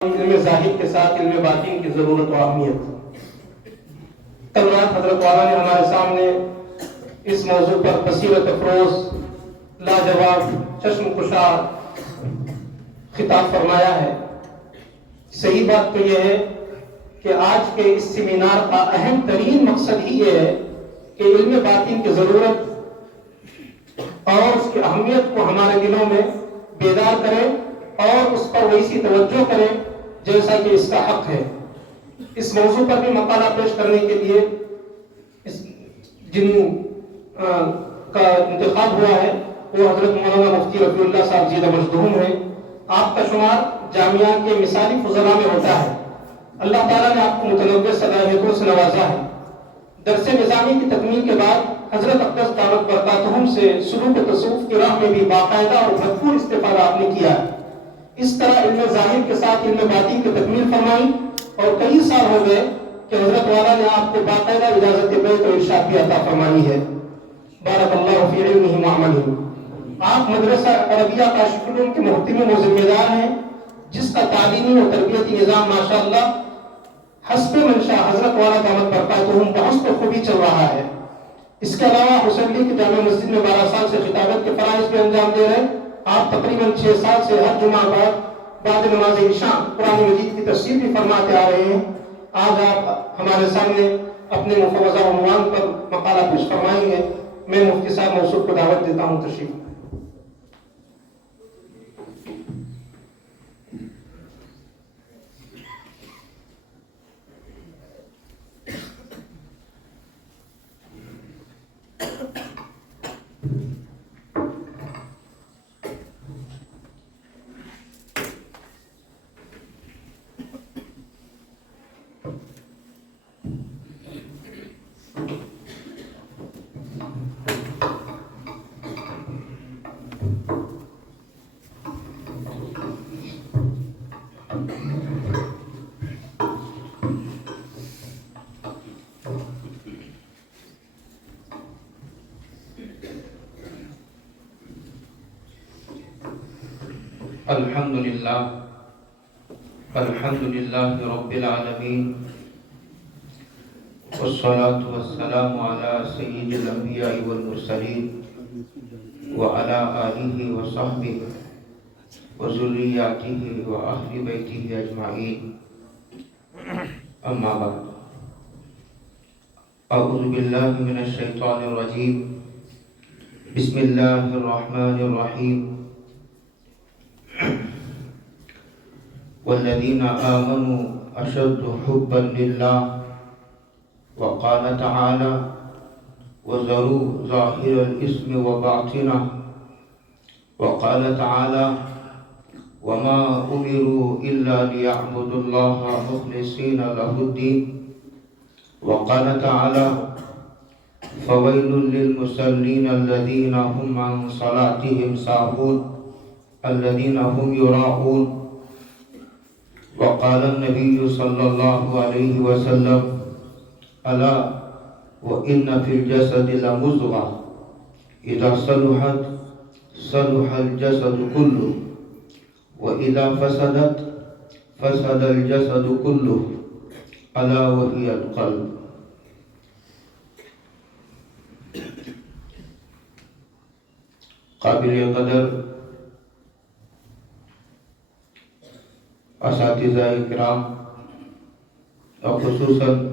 علم ظاہر کے ساتھ علم باطن کی ضرورت و اہمیت۔ کل رات حضرت والا نے ہمارے سامنے اس موضوع پر بصیرت افروز لاجواب چشم کشا خطاب فرمایا ہے۔ صحیح بات تو یہ ہے کہ آج کے اس سیمینار کا اہم ترین مقصد ہی یہ ہے کہ علم باطن کی ضرورت اور اس کی اہمیت کو ہمارے دلوں میں بیدار کریں اور اس پر ویسی توجہ کریں جیسا کہ اس کا حق ہے۔ اس موضوع پر بھی مقالہ پیش کرنے کے لیے جن کا انتخاب ہوا ہے وہ حضرت مولانا مفتی رفیع اللہ صاحب زیدہ مجدہوم ہیں۔ آپ کا شمار جامعہ کے مثالی فضلاء میں ہوتا ہے۔ اللہ تعالیٰ نے آپ کو متنوع صلاحیتوں سے نوازا ہے۔ درس نظامی کی تکمیل کے بعد حضرت اقدس دعوت برکاتہم سے سلوک و تصوف کی راہ میں بھی باقاعدہ اور بھرپور استفادہ آپ نے کیا ہے۔ اس طرح علم ظاہر کے ساتھ علم باطن کی تکمیل فرمائی اور کئی سال ہو گئے کہ حضرت والا نے آپ کو باقاعدہ اجازت بیت اور ارشاد بھی عطا فرمائی ہے۔ بارک اللہ فی علمہ وعملہ۔ آپ مدرسہ عربیہ کاشف العلوم کے محتمم و ذمہ دار ہیں، جس کا تعلیمی و تربیتی نظام ماشاءاللہ حسب منشا حضرت والا دعوت برکاتہم بہت خوبی چل رہا ہے۔ اس کے علاوہ حسین علی کی جامع مسجد میں 12 سال سے خطابت کے فرائض بھی انجام دے رہے۔ آپ تقریباً 6 سال سے ہر جمعہ بعد نماز عشاء قرآن مجید کی تفسیر بھی فرماتے آ رہے ہیں۔ آج آپ ہمارے سامنے اپنے مفوضہ عنوان پر مقالہ پیش فرمائیں گے۔ میں مفتی صاحب موصوف کو دعوت دیتا ہوں تشریف۔ الحمد للہ رب العالمین والصلاة والسلام على سید الانبیاء والمرسلین وعلى آلہ وصحبہ وذریاتہ واہل بیتہ اجمعین، اما بعد۔ اعوذ باللہ من الشیطان الرجیم، بسم اللہ الرحمن الرحیم۔ والذین آمنوا اشد حبا للہ، وقال تعالی وذروا ظاہر الاسم وباطنہ، وقال تعالی وما امروا الا ليعبدوا اللہ مخلصین لہ الدین، وقال تعالی فویل للمصلین الذین هم عن صلاتهم ساہون الذین هم یراؤون، وقال النبی صلی اللہ علیہ وسلم الا وإن في الجسد لمضغة إذا صلحت صلح الجسد كله وإذا فسدت فسد الجسد كله الا وهي القلب۔ قابل قدر اساتذہ کرام اور خصوصاً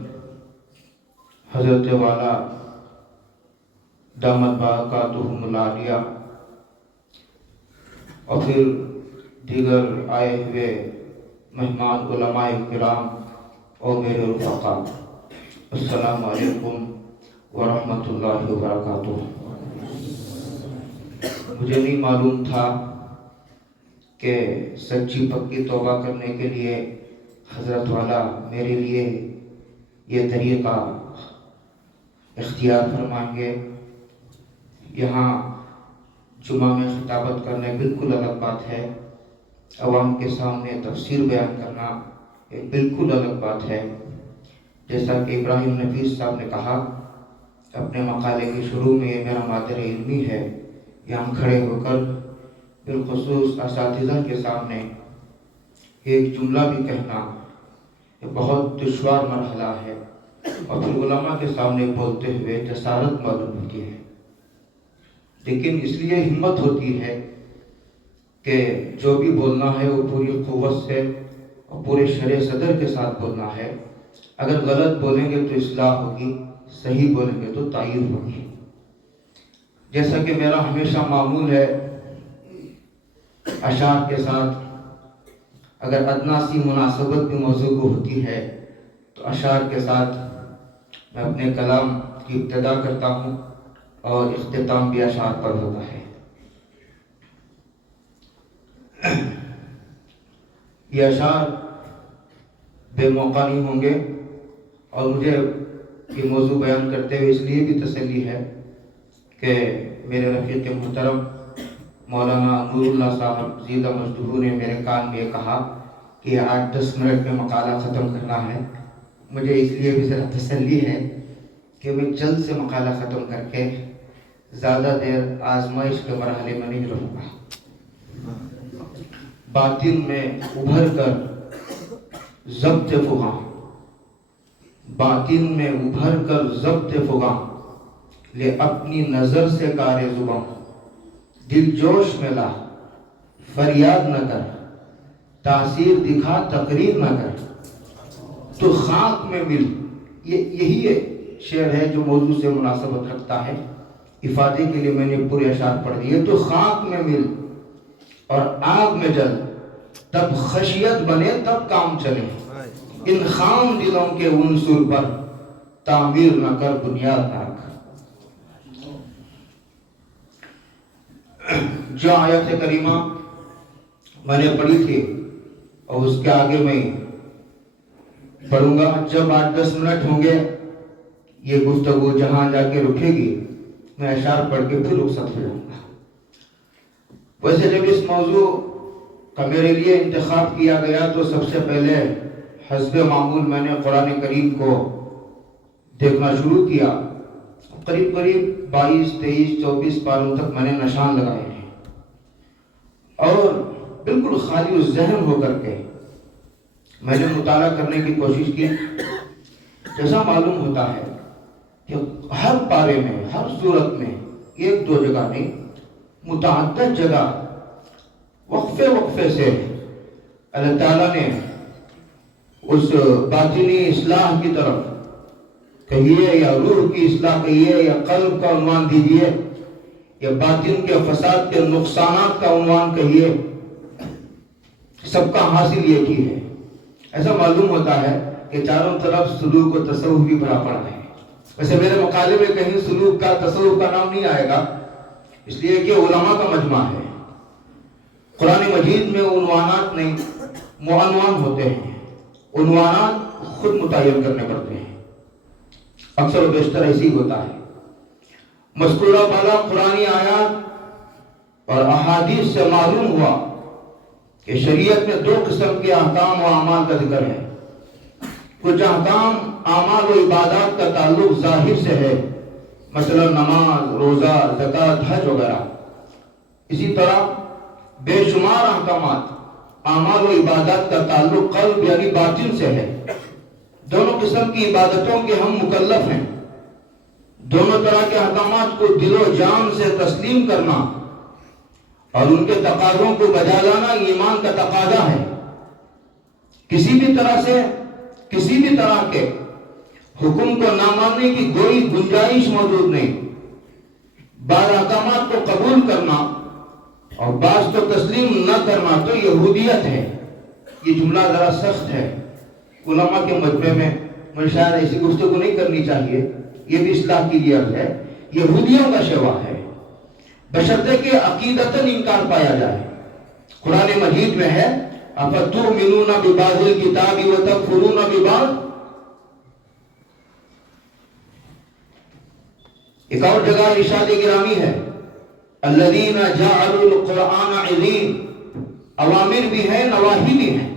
حضرت والا دامت برکاتہم العالیہ اور پھر دیگر آئے ہوئے مہمان علماء کرام اور میرے رفقا، السلام علیکم ورحمۃ اللہ وبرکاتہ۔ مجھے نہیں معلوم تھا کہ سچی پکی توبہ کرنے کے لیے حضرت والا میرے لیے یہ طریقہ اختیار فرمائیں گے۔ یہاں جمعہ میں خطابت کرنا بالکل الگ بات ہے، عوام کے سامنے تفسیر بیان کرنا ایک بالکل الگ بات ہے۔ جیسا کہ ابراہیم نفیس صاحب نے کہا اپنے مقالے کے شروع میں، یہ میرا مادر علمی ہے، یہاں کھڑے ہو کر بالخصوص اساتذہ کے سامنے ایک جملہ بھی کہنا یہ بہت دشوار مرحلہ ہے، اور پھر علماء کے سامنے بولتے ہوئے جسارت معلوم ہوتی ہے، لیکن اس لیے ہمت ہوتی ہے کہ جو بھی بولنا ہے وہ پوری قوت سے اور پورے شرح صدر کے ساتھ بولنا ہے۔ اگر غلط بولیں گے تو اصلاح ہوگی، صحیح بولیں گے تو تعریف ہوگی۔ جیسا کہ میرا ہمیشہ معمول ہے، اشعار کے ساتھ اگر ادنا سی مناسبت بھی موضوع کو ہوتی ہے تو اشعار کے ساتھ میں اپنے کلام کی ابتدا کرتا ہوں اور اختتام بھی اشعار پر ہوتا ہے۔ یہ اشعار بے موقع نہیں ہوں گے، اور مجھے یہ موضوع بیان کرتے ہوئے اس لیے بھی تسلی ہے کہ میرے رفیق محترم مولانا نور اللہ صاحب زیدہ مجدہو نے میرے کان میں کہا کہ 8-10 منٹ میں مقالہ ختم کرنا ہے۔ مجھے اس لیے بھی ذرا تسلی ہے کہ میں جلد سے مقالہ ختم کر کے زیادہ دیر آزمائش کے مرحلے میں نہیں رہوں گا۔ باطن میں ابھر کر ضبط فغاں، باطن میں ابھر کر ضبط فغاں، لے اپنی نظر سے کار زباں، دل جوش میں لا فریاد نہ کر، تاثیر دکھا تقریر نہ کر، تو خاک میں مل۔ یہی شعر ہے جو موضوع سے مناسبت رکھتا ہے۔ افادے کے لیے میں نے پورے اشعار پڑھ دیے۔ تو خاک میں مل اور آگ میں جل، تب خشیت بنے تب کام چلے، ان خام دلوں کے عنصر پر تعمیر نہ کر بنیاد نہ رکھ۔ جو آیت کریمہ میں نے پڑھی تھی اور اس کے آگے میں پڑھوں گا، جب 8-10 منٹ ہوں گے یہ گفتگو جہاں جا کے رکے گی میں اشعار پڑھ کے پھر رخصت ہو جاؤں گا۔ ویسے جب اس موضوع کا میرے لیے انتخاب کیا گیا تو سب سے پہلے حسب معمول میں نے قرآن کریم کو دیکھنا شروع کیا۔ قریب 22, 23, 24 پاروں تک میں نے نشان لگائے ہیں، اور بالکل خالی ذہن ہو کر کے میں نے مطالعہ کرنے کی کوشش کی۔ جیسا معلوم ہوتا ہے کہ ہر پارے میں، ہر صورت میں 1-2 جگہ نہیں، متعدد جگہ وقفے سے اللہ تعالیٰ نے اس باطنی اصلاح کی طرف کہیے یا روح کی اصلاح کہیے یا قلب کا عنوان دیجیے یا باطن کے فساد کے نقصانات کا عنوان کہیے، سب کا حاصل یہ کی ہے۔ ایسا معلوم ہوتا ہے کہ چاروں طرف سلوک و تصوف بھی بڑا پڑا ہے۔ ویسے میرے مقالے میں کہیں سلوک کا تصوف کا نام نہیں آئے گا، اس لیے کہ علماء کا مجمع ہے۔ قرآن مجید میں عنوانات نہیں، معنوان ہوتے ہیں۔ عنوانات خود متعین کرنے پڑتے ہیں، اکثر و بیشتر ایسی ہوتا ہے۔ مذکورہ بالا قرآنی آیات اور احادیث سے معلوم ہوا کہ شریعت میں 2 قسم کے احکام و اعمال کا ذکر ہے۔ کچھ احکام اعمال و عبادات کا تعلق ظاہر سے ہے، مثلا نماز، روزہ، زکوٰۃ، حج وغیرہ۔ اسی طرح بے شمار احکامات اعمال و عبادات کا تعلق قلب یعنی باطن سے ہے۔ دونوں قسم کی عبادتوں کے ہم مکلف ہیں۔ دونوں طرح کے احکامات کو دل و جان سے تسلیم کرنا اور ان کے تقاضوں کو بجا لانا ایمان کا تقاضا ہے۔ کسی بھی طرح کے حکم کو نہ ماننے کی کوئی گنجائش موجود نہیں۔ بعض احکامات کو قبول کرنا اور بعض کو تسلیم نہ کرنا تو یہودیت ہے۔ یہ جملہ ذرا سخت ہے، علماء کے مجمع میں مجھے شاید ایسی گفتگو نہیں کرنی چاہیے، یہ بھی اصلاح کی عرض ہے۔ یہودیوں کا شیوا ہے، بشرطے کہ عقیدتاً انکار پایا جائے۔ قرآن مجید میں ہے افتؤمنون ببعض الکتاب وتکفرون ببعض۔ ایک اور جگہ ارشاد گرامی ہے الذین جعلوا القرآن عظیم۔ اوامر بھی ہیں، نواہی بھی ہیں۔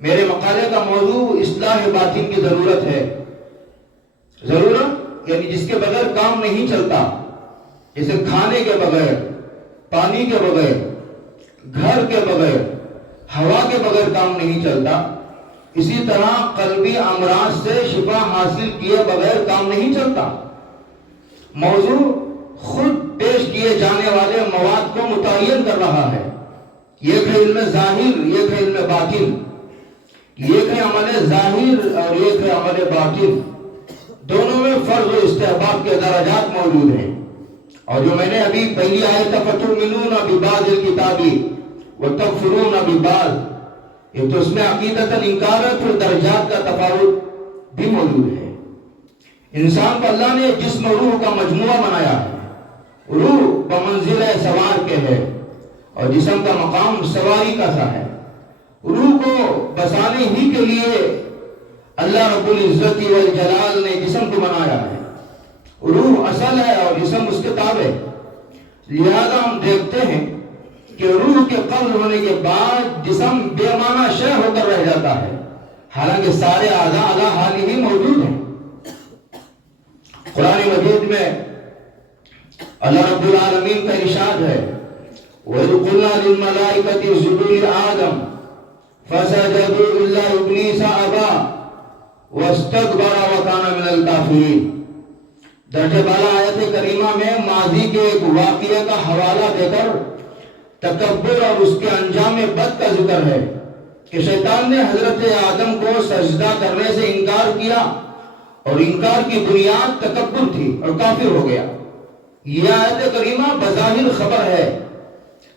میرے مقالے کا موضوع اصلاح باطن کی ضرورت ہے۔ ضرورت یعنی جس کے بغیر کام نہیں چلتا، جیسے کھانے کے بغیر، پانی کے بغیر، گھر کے بغیر، ہوا کے بغیر کام نہیں چلتا، اسی طرح قلبی امراض سے شفا حاصل کیے بغیر کام نہیں چلتا۔ موضوع خود پیش کیے جانے والے مواد کو متعین کر رہا ہے۔ ایک ہے علم ظاہر، ایک ہے علم باطن، ایک ہے عمل ظاہر اور ایک ہے عمل باطن۔ دونوں میں فرض و استحباب کے درجات موجود ہیں، اور جو میں نے ابھی پہلی آیت فتؤمنون ببعض الکتاب وتکفرون ببعض، ایک تو اس میں عقیدتاً انکار ہے، پھر درجات کا تفاوت بھی موجود ہے۔ انسان کو اللہ نے جسم و روح کا مجموعہ بنایا ہے۔ روح بمنزلہ سوار کے ہے اور جسم کا مقام سواری کا سا ہے۔ روح کو بسانے ہی کے لیے اللہ رب العزت والجلال نے جسم کو بنایا ہے۔ روح اصل ہے اور جسم اس کے تابع۔ لہذا ہم دیکھتے ہیں کہ روح کے قبض ہونے کے بعد جسم بے معنی شے ہو کر رہ جاتا ہے، حالانکہ سارے اعضاء علی حال ہی موجود ہیں۔ قرآن مجید میں اللہ رب العالمین کا ارشاد ہے وَإِذْ قُلْنَا لِلْمَلَائِكَةِ اسْجُدُوا لِآدَمَ فَسَجَدُوا إِلَّا إِبْلِيسَ أَبَىٰ وَاسْتَكْبَرَ وَكَانَ مِنَ الْكَافِرِينَ۔ درجہ بالا آیت کریمہ میں ماضی کے ایک واقعے کا حوالہ دے کر تکبر اور اس کے انجام بد کا ذکر ہے کہ شیطان نے حضرت آدم کو سجدہ کرنے سے انکار کیا، اور انکار کی بنیاد تکبر تھی اور کافر ہو گیا۔ یہ آیت کریمہ بظاہر خبر ہے،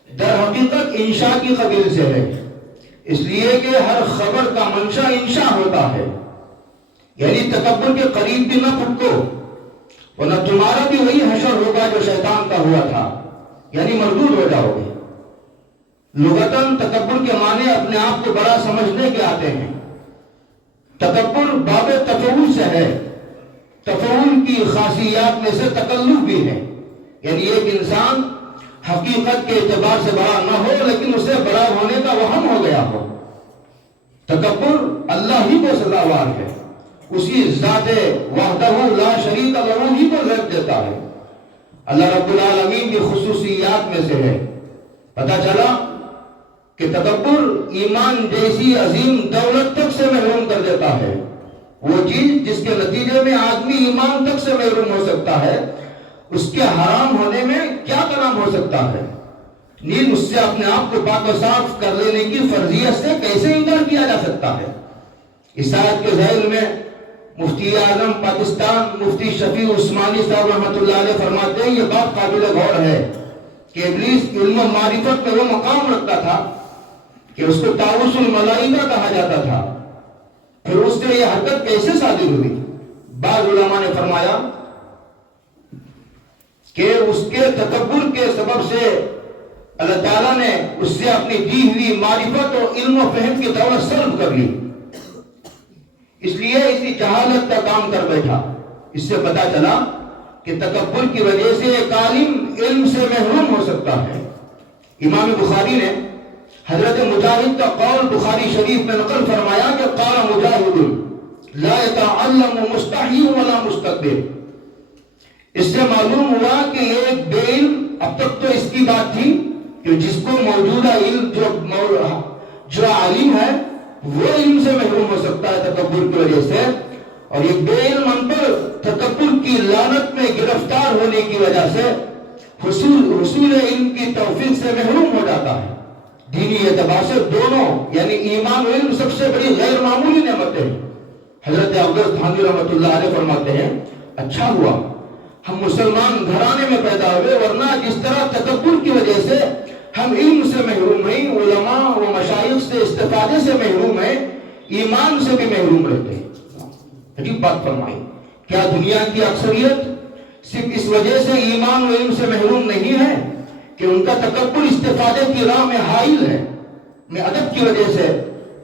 در حقیقت انشاء کی قبیل سے ہے، اس لیے کہ ہر خبر کا منشا انشاء ہوتا ہے، یعنی تکبر کے قریب بھی نہ پھٹکو، ورنہ تمہارا بھی وہی حشر ہوگا جو شیطان کا ہوا تھا، یعنی مردود ہو جاؤ گے۔ لغتاً تکبر کے معنی اپنے آپ کو بڑا سمجھنے کے آتے ہیں۔ تکبر باب تفعول سے ہے، تفعول کی خاصیات میں سے تکلف بھی ہے، یعنی ایک انسان حقیقت کے اعتبار سے بڑا نہ ہو لیکن اسے بڑا ہونے کا وہم ہو گیا ہو۔ تکبر اللہ ہی کو سزاوار ہے، اسی ذات وحدہ لا شریک لہ ہی کو ذات دیتا ہے۔ اللہ رب العالمین کی خصوصیات میں سے ہے۔ پتہ چلا کہ تکبر ایمان جیسی عظیم دولت تک سے محروم کر دیتا ہے۔ وہ چیز جس کے نتیجے میں آدمی ایمان تک سے محروم ہو سکتا ہے، اس کے حرام ہونے میں کیا کلام ہو سکتا ہے؟ نیز اس سے اپنے آپ کو پاک و صاف کر لینے کی فرضیت سے کیسے انکار کیا جا سکتا ہے؟ اس آیت کے ذیل میں مفتی اعظم پاکستان مفتی شفیع عثمانی صاحب رحمۃ اللہ علیہ فرماتے ہیں، یہ بات قابل غور ہے کہ ابلیس علم و معرفت میں وہ مقام رکھتا تھا کہ اس کو طاؤس الملائکہ کہا جاتا تھا، پھر اس سے یہ حرکت کیسے صادر ہوئی؟ بعض علماء نے فرمایا کہ اس کے تکبر کے سبب سے اللہ تعالیٰ نے اس سے اپنی دی ہوئی معرفت اور علم و فہم کی دولت سلب کر لی، اس لیے اسی جہالت کا کام کر بیٹھا۔ اس سے پتا چلا کہ تکبر کی وجہ سے ایک عالم علم سے محروم ہو سکتا ہے۔ امام بخاری نے حضرت مجاہد کا قول بخاری شریف میں نقل فرمایا کہ قال مجاہد لا يتعلم مستحی ولا مستكبر۔ اس سے معلوم ہوا کہ ایک بے علم، اب تک تو اس کی بات تھی کہ جس کو موجودہ علم جو عالم ہے وہ علم سے محروم ہو سکتا ہے تکبر کی وجہ سے، اور ایک بے علم ان پر تکبر کی لعنت میں گرفتار ہونے کی وجہ سے حصول علم کی توفیق سے محروم ہو جاتا ہے۔ دینی اعتبار سے دونوں یعنی ایمان و علم سب سے بڑی غیر معمولی نعمتیں ہیں۔ حضرت عبدالعزیز تھانوی رحمۃ اللہ علیہ فرماتے ہیں، اچھا ہوا ہم مسلمان گھرانے میں پیدا ہوئے، ورنہ جس طرح تکبر کی وجہ سے ہم علم سے محروم ہیں، علماء و مشائخ سے استفادے سے محروم ہیں، ایمان سے بھی محروم رہتے ہیں۔ عجیب بات فرمائی، کیا دنیا کی اکثریت صرف اس وجہ سے ایمان و علم سے محروم نہیں ہے کہ ان کا تکبر استفادے کی راہ میں حائل ہے؟ میں ادب کی وجہ سے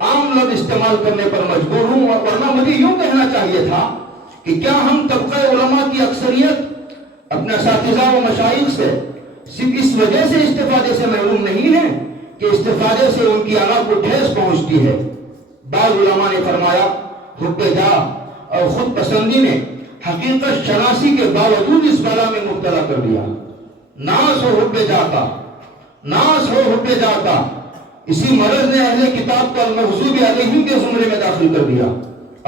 عام لفظ استعمال کرنے پر مجبور ہوں، ورنہ مجھے یوں کہنا چاہیے تھا کہ کیا ہم طبقہ علماء کی اکثریت اپنے اساتذہ و مشائخ سے صرف اس وجہ سے استفادے سے محروم نہیں ہے کہ استفادے سے ان کی آنکھ کو ٹھیس پہنچتی ہے؟ بعض علماء نے فرمایا حب جا اور خود پسندی نے حقیقت شناسی کے باوجود اس بلا میں مبتلا کر دیا۔ ناس ہو حب جا کا، ناس ہو حب جا کا، اسی مرض نے اہل کتاب کو المغضوب علیہم کے زمرے میں داخل کر دیا.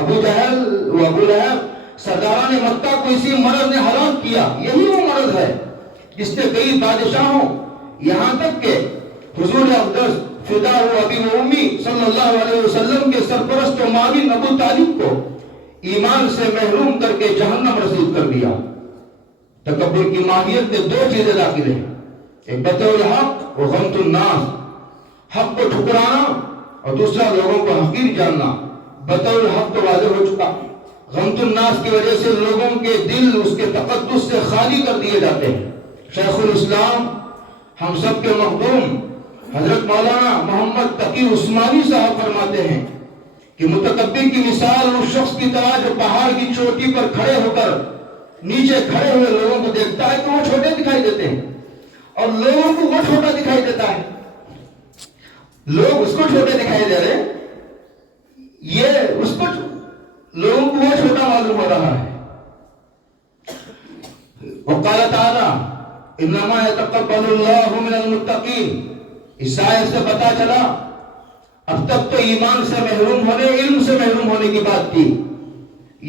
ابو جہل و ابو لہب سرداران مکہ کو اسی مرض نے ہلاک کیا. یہی وہ مرض ہے جس نے کئی بادشاہوں یہاں تک کہ حضور اقدس فدا و ابی و امی صلی اللہ علیہ وسلم کے سرپرست و معاون ابو طالب کو ایمان سے محروم کر کے جہنم رسید کر دیا. تکبر کی ماہیت میں دو چیزیں داخل ہیں، ایک بطور الحق و غمت الناس، حق کو ٹھکرانا، اور دوسرا لوگوں کو حقیر جاننا. بطور الحق تو واضح ہو چکا، غمت الناس کی وجہ سے لوگوں کے دل اس کے تقدس سے خالی کر دیے جاتے ہیں. شیخ الاسلام ہم سب کے مخدوم حضرت مولانا محمد تقی عثمانی صاحب فرماتے ہیں کہ متکبر کی مثال اس شخص کی طرح جو پہاڑ کی چوٹی پر کھڑے ہو کر نیچے کھڑے ہوئے لوگوں کو دیکھتا ہے تو وہ چھوٹے دکھائی دیتے ہیں، اور لوگوں کو وہ چھوٹا دکھائی دیتا ہے. لوگ اس کو چھوٹے دکھائی دے رہے، یہ اس کو لوگوں کو وہ چھوٹا معلوم ہو رہا ہے. وقال تعالی انما يتقبل الله من المتقین. اس آیت سے پتا چلا اب تک تو ایمان سے محروم ہونے، علم سے محروم ہونے کی بات تھی.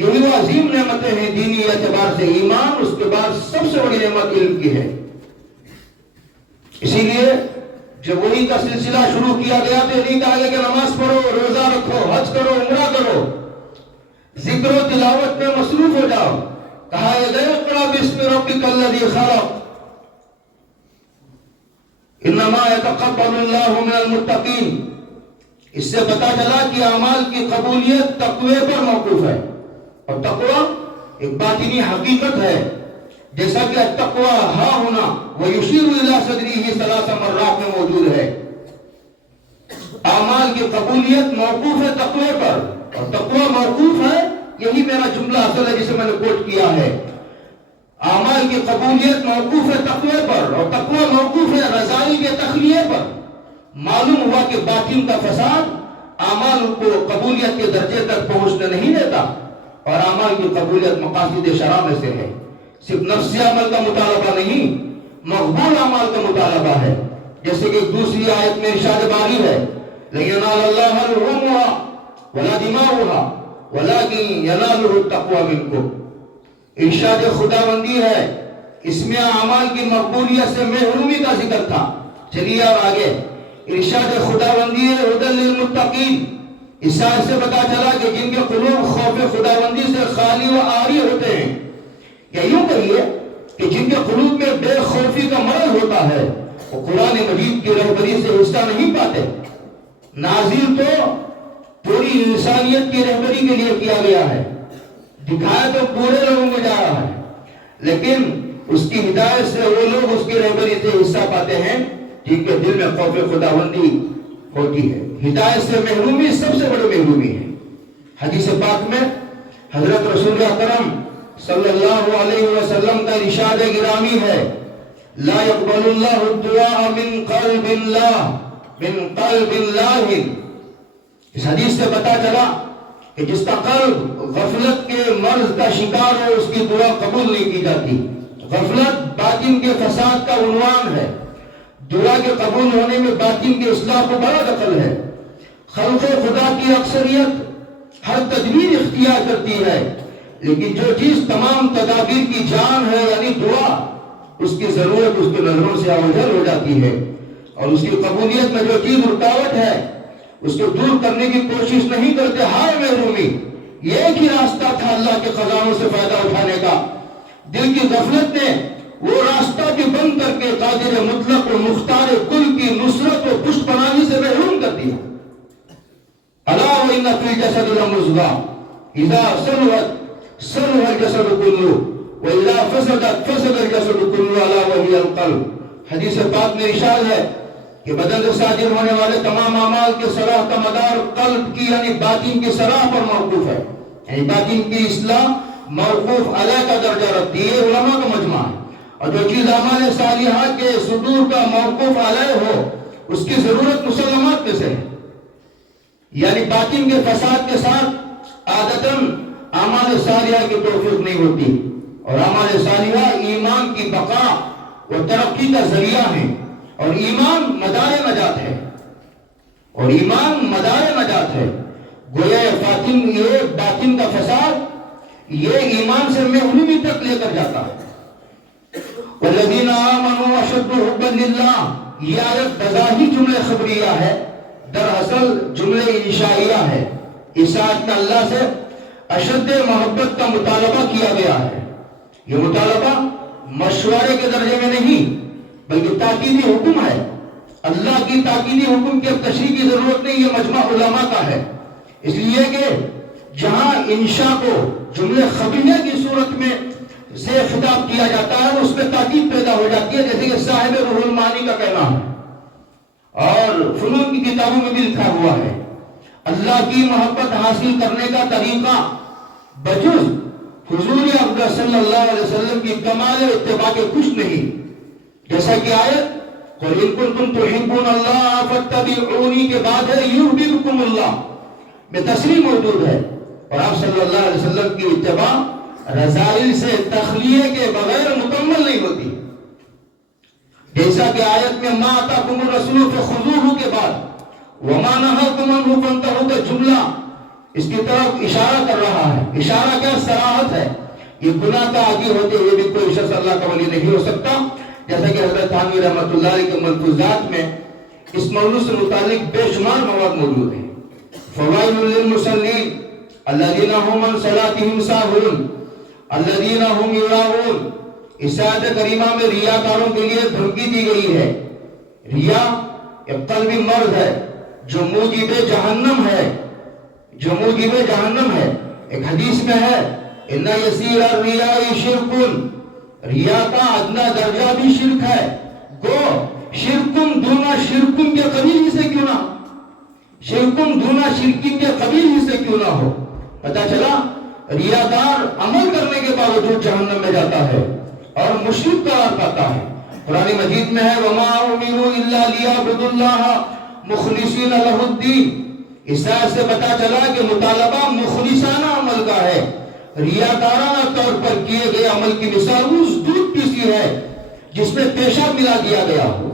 یہی وہ عظیم نعمتیں ہیں دینی اعتبار سے. ایمان، اس کے بعد سب سے بڑی نعمت علم کی ہے. اسی لیے جب وہی کا سلسلہ شروع کیا گیا تو نہیں کہا گیا کہ نماز پڑھو، روزہ رکھو، حج کرو، عمرہ کرو، ذکر و تلاوت میں مصروف ہو جاؤ. کہا اقرأ باسم ربک الذی خلق انما يتقبل الله من المتقین. اس سے پتا چلا کہ اعمال کی قبولیت تقوی پر موقوف ہے، اور تقوی ایک باطنی حقیقت ہے. جیسا کہ التقوی ہا ہونا ویشیر الی صدرہ 3 مرات میں موجود ہے. اعمال کی قبولیت موقوف ہے تقوی پر، اور تقوی موقوف ہے، یہی میرا جملہ اصل ہے جسے میں نے کوٹ کیا ہے. اعمال کی قبولیت موقوف ہے تقوی پر، اور تقوی موقوف ہے رضائی کے تخلیے پر. معلوم ہوا کہ باطن کا فساد اعمال کو قبولیت کے درجے تک پہنچنے نہیں دیتا، اور اعمال کی قبولیت مقاصد شرع میں سے ہے. صرف نفسی عمل کا مطالبہ نہیں، مقبول اعمال کا مطالبہ ہے. جیسے کہ دوسری آیت میں ارشاد باری ہے لَن يَنَالَ اللَّهَ لُحُومُهَا وَلَا دِمَاؤُهَا وَلَكِن يَنَالُهُ التَّقْوَى مِنكُمْ. ارشاد خداوندی ہے، اس میں اعمال کی مقبولیت سے محرومی کا ذکر تھا. چلیے اب آگے ارشاد خداوندی ہے ہدی للمتقین. اس آیت سے پتا چلا کہ جن کے قلوب خوف خداوندی سے خالی و عاری ہوتے ہیں، یا یوں کہیے کہ جن کے قلوب میں بے خوفی کا مرض ہوتا ہے، وہ قرآن مجید کی رہبری سے حصہ نہیں پاتے. نازل تو پوری انسانیت کی رہبری کے لیے کیا گیا ہے، دکھایا تو پورے لوگوں کو جا رہا ہے، لیکن اس کی ہدایت سے وہ لوگ اس کی رہبری سے حصہ پاتے ہیں جن کے دل میں خوف خداوندی ہوتی ہے. ہدایت سے محرومی سب سے بڑی محرومی ہے. حدیث پاک میں حضرت رسول اکرم صلی اللہ علیہ وسلم کا ارشاد گرامی ہے لا يقبل اللہ الدعاء من قلب لاہ. اس حدیث سے پتا چلا کہ جس کا قلب غفلت کے مرض کا شکار ہو اس کی دعا قبول نہیں کی جاتی. غفلت باطن کے فساد کا عنوان ہے. دعا کے قبول ہونے میں باطن کی اصلاح کو بڑا دخل ہے. خلق خدا کی اکثریت ہر تدبیر اختیار کرتی ہے، لیکن جو چیز تمام تدابیر کی جان ہے یعنی دعا، اس کی ضرورت اس کے نظروں سے اوجھل ہو جاتی ہے، اور اس کی قبولیت میں جو چیز رکاوٹ ہے اس کو دور کرنے کی کوشش نہیں کرتے. ہائے محرومی، یہ ایک ہی راستہ تھا اللہ کے خزانوں سے فائدہ اٹھانے کا. دل کی غفلت نے وہ راستہ بھی بند کر کے قادر مطلق و مختار کل کی نصرت و پشت پناہی سے محروم کر دیا. الا وان فی الجسد لمضغۃ اذا صلحت صلح الجسد كله واذا فسدت فسد الجسد كله الا وهي القلب. حدیث پاک میں ارشاد ہے کہ بدن سے صادر ہونے والے تمام اعمال کے صلاح کا مدار قلب کی یعنی باطن کی صلاح پر موقوف ہے. یعنی باطن کی اصلاح موقوف علیہ کا درجہ رکھتی ہے. علماء کا مجمع ہے، اور جو چیز اعمال صالحہ کے صدور کا موقوف علیہ ہو اس کی ضرورت مسلمات میں سے ہے. یعنی باطن کے فساد کے ساتھ عادتاً اعمال صالحہ کی توفیق نہیں ہوتی، اور اعمال صالحہ ایمان کی بقا و ترقی کا ذریعہ ہے، اور ایمان مدار نجات ہے. اور ایمان مدار نجات ہے. گویا یہ باطن کا فساد یہ ایمان سے محرومی تک لے کر جاتا ہے. والذین آمنوا اشد حبا للہ، یہ آیت بظاہر جملہ خبریہ ہے، دراصل جملہ انشائیہ ہے. اس آیت میں اللہ سے اشد محبت کا مطالبہ کیا گیا ہے. یہ مطالبہ مشورے کے درجے میں نہیں بلکہ تاکیدی حکم ہے. اللہ کی تاکیدی حکم کی اب تشریح کی ضرورت نہیں، یہ مجمع علماء کا ہے. اس لیے کہ جہاں انشاء کو جملے خبریہ کی صورت میں سے خطاب کیا جاتا ہے اس میں تاکید پیدا ہو جاتی ہے، جیسے کہ صاحب روح المعانی کا کہنا ہے اور فنون کی کتابوں میں بھی لکھا ہوا ہے. اللہ کی محبت حاصل کرنے کا طریقہ بجز حضور اقدس صلی اللہ علیہ وسلم کی کمال اتباع کے کچھ نہیں. جیسا کہ آیت قُلْ إِن كُنتُمْ تُحِبُّونَ اللَّهَ فَاتَّبِعُونِی کے بعد ہے یُحْبِبْکُمُ اللَّهُ میں تصریح موجود ہے. اور آپ صلی اللہ علیہ وسلم کی اتباع رذائل سے تخلیے کے بغیر مکمل نہیں ہوتی. جیسا کہ آیت میں مَا آتَاكُمُ الرَّسُولُ فَخُذُوهُ کے بعد وَمَا نَهَاكُمْ عَنْهُ فَانْتَهُوا کا جملہ اس کی طرف اشارہ کر رہا ہے. اشارہ کیا؟ صراحت ہے. یہ گناہ کا عادی ہوتے ہوئے بھی کوئی شخص اللہ کا ولی نہیں ہو سکتا. جیسا کہ حضرت تھانوی رحمۃ اللہ علیہ کے ملفوظات میں اس موضوع سے متعلق بے شمار مواد موجود ہیں. فوائل للمصلین الذین هم عن صلاتهم ساہون الذین هم یراؤون. اس آیت کریمہ میں ریاکاروں کے لیے دھمکی دی گئی ہے. ریا ایک قلبی مرض ہے جو موجب جہنم ہے، جو موجب جہنم ہے. ایک حدیث میں ہے ان یسیر الریاء شرک، ریا کا ادنا درجہ بھی شرک ہے. گو شرکم دونا شرکم کے قبیل ہی سے کیوں نہ شرکم دونا شرکم کے قبیل ہی سے کیوں نہ ہو. پتہ چلا ریاکار عمل کرنے کے باوجود جہنم میں جاتا ہے اور مشرک قرار پاتا ہے. قرآن مجید میں ہے وما امروا الا لیعبدوا اللہ مخلصین لہ الدین. اس آیت سے پتہ چلا کہ مطالبہ مخلصانہ عمل کا ہے. ریاکارانہ طور پر کیے گئے عمل کی مثال اس دودھ کی سی ہے جس میں پیشاب ملا دیا گیا ہو.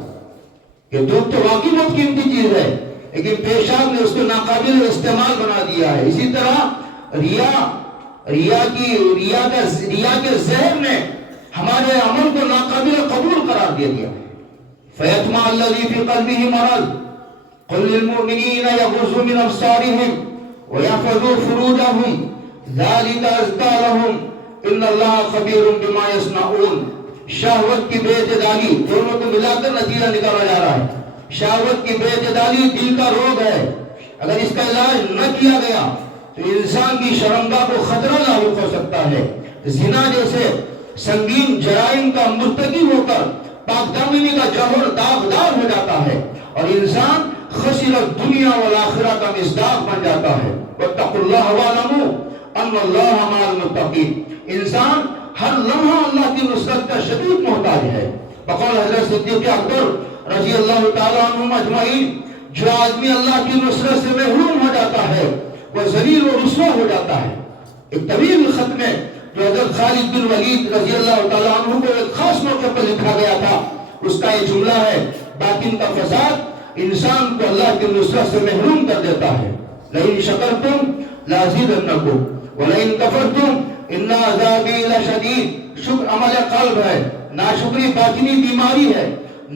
یہ دودھ تو واقعی بہت قیمتی چیز ہے لیکن پیشاب نے اس کو ناقابل استعمال بنا دیا ہے. اسی طرح ریا کے زہر نے ہمارے عمل کو ناقابل قبول قرار دے دیا. فیطمع الذی فی قلبہ مرض قل للمؤمنین یغضوا من ابصارهم ویحفظوا فروجهم ذلک ازکی لهم ان اللہ خبیر بما یصنعون. شہوت کی بے اعتدالی دونوں کو ملا کر نتیجہ نکالا جا رہا ہے. شہوت کی بے اعتدالی دل کا روگ ہے. اگر اس کا علاج نہ کیا گیا تو انسان کی شرمگاہ کو خطرہ لاحق ہو سکتا ہے. زنا جیسے سنگین جرائم کا مرتکب ہو کر پاک دامنی کا جوہر داغدار ہو جاتا ہے اور انسان خسر دنیا والآخرہ کا مصداق بن جاتا ہے. واتقوا اللہ واعلموا ان اللہ مع المتقین. انسان ہر لمحہ اللہ کی نصرت کا شدید محتاج ہے. بقول حضرت صدیق اکبر رضی اللہ تعالیٰ عنہم اجمعین جو آدمی اللہ کی نصرت سے محروم ہو جاتا ہے وہ ذلیل و رسوا ہو جاتا ہے. ایک طویل خط میں جو حضرت خالد بن ولید رضی اللہ تعالیٰ عنہ کو ایک خاص موقع پر لکھا گیا تھا اس کا یہ جملہ ہے باطن کا فساد انسان کو اللہ کی نصرت سے محروم کر دیتا ہے. لئن شکرتم لازیدنکم ولئن کفرتم ان عذابی لشدید. شکر عمل قلب ہے، ناشکری باطنی بیماری ہے.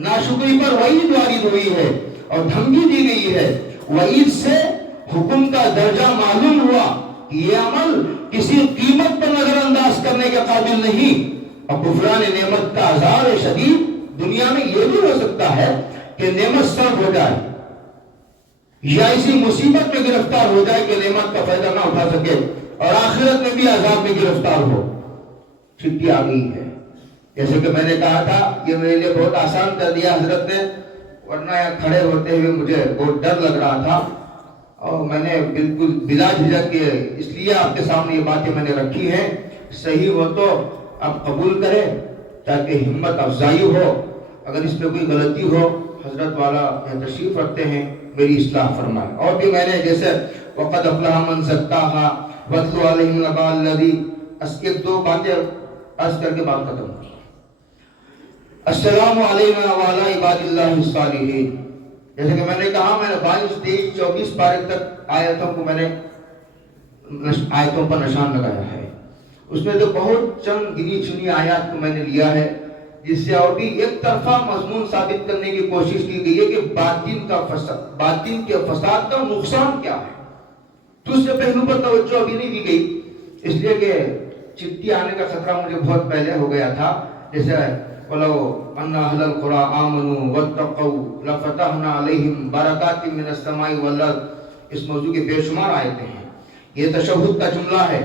ناشکری پر وعید وارد ہوئی ہے اور دھمکی دی گئی ہے. وعید سے حکم کا درجہ معلوم ہوا کہ یہ عمل کسی قیمت پر نظر انداز کرنے کے قابل نہیں. اور کفران نعمت کا عذاب شدید دنیا میں یہ بھی ہو سکتا ہے کہ نعمت سلب ہو جائے یا اسی مصیبت میں گرفتار ہو جائے کہ نعمت کا فائدہ نہ اٹھا سکے اور آخرت میں بھی عذاب میں گرفتار ہو. چھٹی آ گئی ہے. جیسے کہ میں نے کہا تھا یہ میرے لیے بہت آسان کر دیا حضرت نے، ورنہ یہاں کھڑے ہوتے ہوئے مجھے بہت ڈر لگ رہا تھا اور میں نے بالکل بلا جھجک کے اس لیے آپ کے سامنے یہ باتیں میں نے رکھی ہیں. صحیح ہو تو آپ قبول کریں تاکہ ہمت افزائی ہو. اگر اس میں کوئی غلطی ہو حضرت والا یہاں تشریف رکھتے ہیں میری اصلاح فرمائیں. اور بھی میں نے جیسے وقد افلح من زکاہا واتلو علیہم نبأ الذی، ایک دو باتیں عرض کر کے بات ختم ہو. السلام علینا وعلی عباد اللہ الصالحین. جیسے کہ میں نے کہا، میں نے 22, 23, 24 پارے تک آیتوں کو میں نے آیتوں پر نشان لگایا ہے. اس میں تو بہت چند گنی چنی آیات کو میں نے لیا ہے، جس سے اور بھی ایک طرفہ مضمون ثابت کرنے کی کوشش کی گئی ہے کہ باطن کے فساد کا نقصان کیا ہے. دوسرے پہلو پر توجہ ابھی نہیں دی گئی، اس لیے کہ چٹھی آنے کا خطرہ مجھے بہت پہلے ہو گیا تھا. جیسے وَلَوْ أَنَّ أَهْلَ الْقُرَىٰ آمَنُوا وَاتَّقَوْا لَفَتَحْنَا عَلَيْهِمْ بَرَكَاتٍ مِّنَ السَّمَاءِ وَالْأَرْضِ. اس موضوع کے بے شمار آیتیں ہیں. یہ تشہد کا جملہ ہے،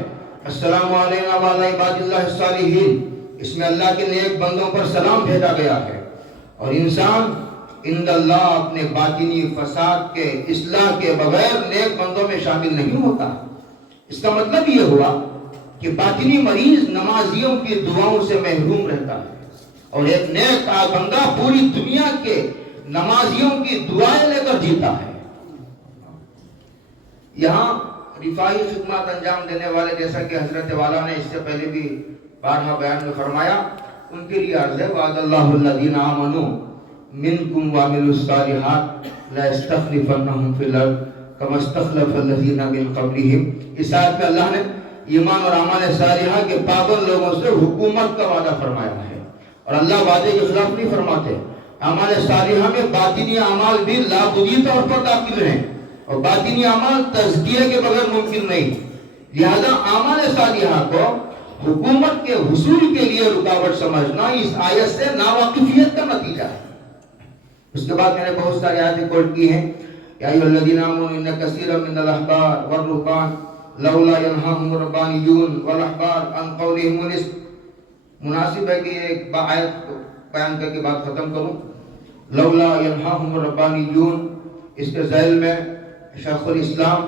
السلام علینا وعلی عباد اللہ الصالحین. اس میں اللہ کے نیک بندوں پر سلام بھیجا گیا ہے. اور انسان عند اللہ اپنے باطنی فساد کے اصلاح کے بغیر نیک بندوں میں شامل نہیں ہوتا. اس کا مطلب یہ ہوا کہ باطنی مریض نمازیوں کی دعاؤں سے محروم رہتا ہے، اور ایک نیک بندہ پوری دنیا کے نمازیوں کی دعائیں لے کر جیتا ہے. یہاں رفاعی خدمات انجام دینے والے، جیسا کہ حضرت والا نے اس سے پہلے بھی بارہا بیان میں فرمایا، ان کے لیے عرض ہے وعد اللہ الذین آمنوا منکم وعملوا الصالحات لا یستخلفنہم فی الارض کما استخلف الذین من قبلہم. اس آیت میں اللہ نے ایمان اور اعمال صالحہ کے پابند لوگوں سے حکومت کا وعدہ فرمایا ہے، اور اللہ وعدے کے خلاف نہیں فرماتے. اعمال صالحہ میں باطنی اعمال بھی لابدی طور پر داخل ہیں، اور باطنی اعمال تزکیے کے بغیر ممکن نہیں. لہذا اعمال صالحہ کو حکومت کے حصول کے لیے رکاوٹ سمجھنا اس آیت سے ناواقفیت کا نتیجہ ہے. اس کے بعد میں نے بہت ساری آیتیں کوٹ کی ہیں. یا ایھا الذین آمنوا ان کثیرا من الاحبار والرہبان لولا ینہاہم الربانیون والاحبار عن قولہم الاسم. مناسب ہے کہ ایک آیت بیان کر کے بات ختم کروں. لولا ینہاہم الربانیون، اس کے ذیل میں شیخ الاسلام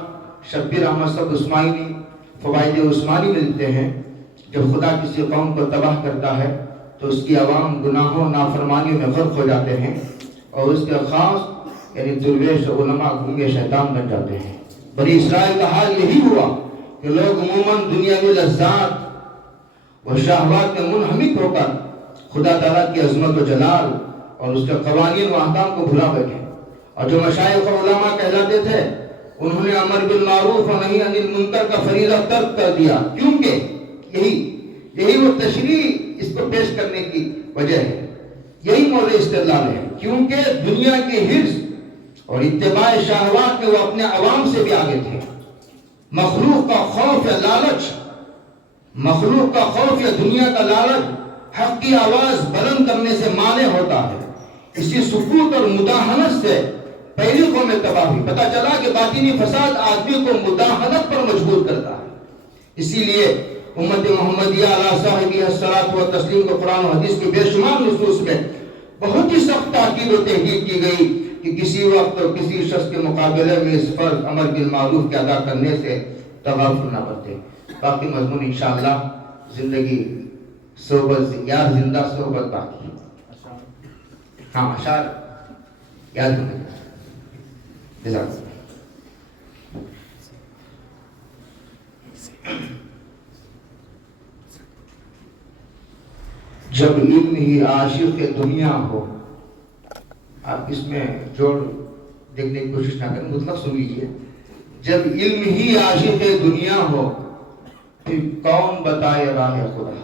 شبیر احمد صاحب عثمانی فوائد عثمانی ملتے ہیں. جب خدا کسی قوم کو تباہ کرتا ہے تو اس کی عوام گناہوں نافرمانیوں میں غرق ہو جاتے ہیں، اور اس کے خاص یعنی درویش علماء گونگے شیطان بن جاتے ہیں. بنی اسرائیل کا حال یہی ہوا کہ لوگ عموماً دنیاوی لذات و شہوات میں منہمک ہو کر خدا تعالیٰ کی عظمت و جلال اور اس کے قوانین و احکام کو بھلا بیٹھے. اور جو مشائخ و علماء کہلاتے تھے، انہوں نے امر بالمعروف و نہی عن المنکر کا فریضہ ترک کر دیا، کیونکہ یہی وہ تشریح اس کو پیش کرنے کی وجہ ہے. یہی موضوع استدلال ہے، کیونکہ دنیا کے حرص اور اتباع شہوات میں وہ اپنے عوام سے بھی آگے تھے. مخلوق کا خوف یا لالچ، مخلوق کا خوف یا دنیا کا لالچ حق کی آواز بلند کرنے سے مانع ہوتا ہے. اسی سکوت اور مداہنت سے پہلی قوم میں تباہی. پتہ چلا کہ باطنی فساد آدمی کو مداہنت پر مجبور کرتا ہے. اسی لیے امت محمدیہ علیہ صاحبہ الصلاۃ و تسلیم کو قرآن و حدیث کے بے شمار نصوص میں بہت ہی سخت تاکید و تحقیق کی گئی کہ کسی وقت اور کسی شخص کے مقابلے میں اس فرض امر بالمعروف کے ادا کرنے سے تغافل نہ برتے. باقی مضمون انشاءاللہ زندگی صحبت یار زندہ صحبت باقی. ہاں اشعار یاد ہونے جزاک اللہ. جب علم ہی عاشق دنیا ہو، آپ اس میں جوڑ دیکھنے کی کوشش نہ کریں، مطلب سن لیجیے. جب علم ہی عاشق دنیا ہو پھر کون بتائے راہ خدا.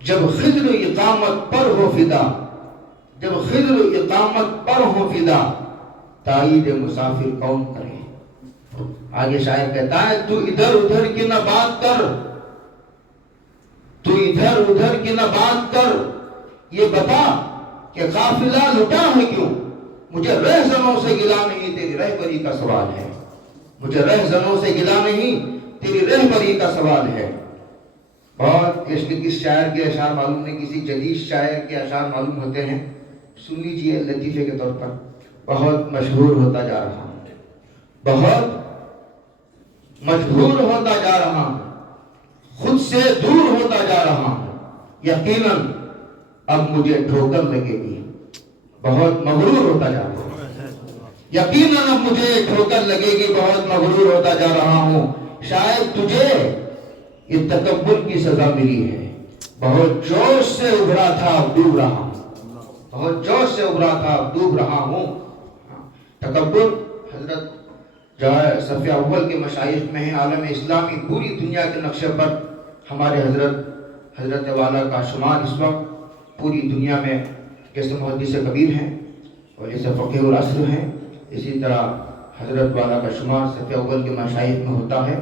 جب خضر اقامت پر ہو فدا، جب خضر اقامت پر ہو فدا، تائید مسافر کون کرے. آگے شاعر کہتا ہے تو ادھر ادھر کی نہ بات کر، تو ادھر ادھر کی نہ بات کر، یہ بتا کہ قافلہ لٹا ہے کیوں. مجھے رہزنوں سے گلا نہیں، تیری رہبری کا سوال ہے. مجھے رہزنوں سے گلا نہیں، تیری رہبری کا سوال ہے. بہت کس شاعر کے اشعار معلوم نہیں، کسی جدید شاعر کے اشعار معلوم ہوتے ہیں، سن لیجیے لطیفے کے طور پر. بہت مشہور ہوتا جا رہا ہوں، بہت مشہور ہوتا جا رہا ہوں، خود سے دور ہوتا جا رہا ہوں. یقیناً اب مجھے ٹھوکر لگے گی. بہت مغرور ہوتا جا رہا ہوں، یقیناً اب مجھے ٹھوکر لگے گی. بہت مغرور ہوتا جا رہا ہوں. شاید تجھے یہ تکبر کی سزا ملی ہے. بہت جوش سے ابھرا تھا اب ڈوب رہا ہوں، بہت جوش سے ابھرا تھا اب ڈوب رہا ہوں. تکبر حضرت جو ہے صف اول کے مشائخ میں ہیں، عالم اسلامی پوری دنیا کے نقشے پر ہمارے حضرت والا کا شمار اس وقت پوری دنیا میں جیسے محدث کبیر ہیں اور جیسے فقیہ العصر ہیں، اسی طرح حضرت والا کا شمار صف اول کے مشائخ میں ہوتا ہے۔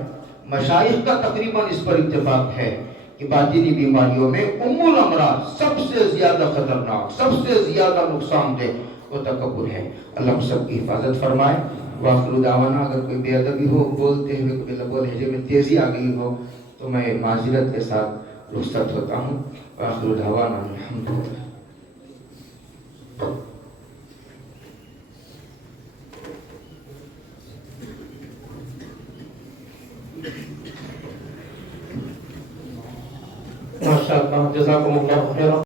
مشائخ کا تقریباً اس پر اتفاق ہے کہ باطنی بیماریوں میں الامراض سب سے زیادہ خطرناک، سب سے زیادہ نقصان دہ وہ تکبر ہے۔ اللہ ہم سب کی حفاظت فرمائے۔ وآخر دعوانا، اگر کوئی بے ادبی ہو، بولتے ہوئے کوئی لب و لہجے میں تیزی آ گئی ہو تو میں معذرت کے ساتھ رخصت ہوتا ہوں۔ وآخر دعوانا الحمدللہ۔ ماشاء اللہ، جزاکم اللہ خیرا۔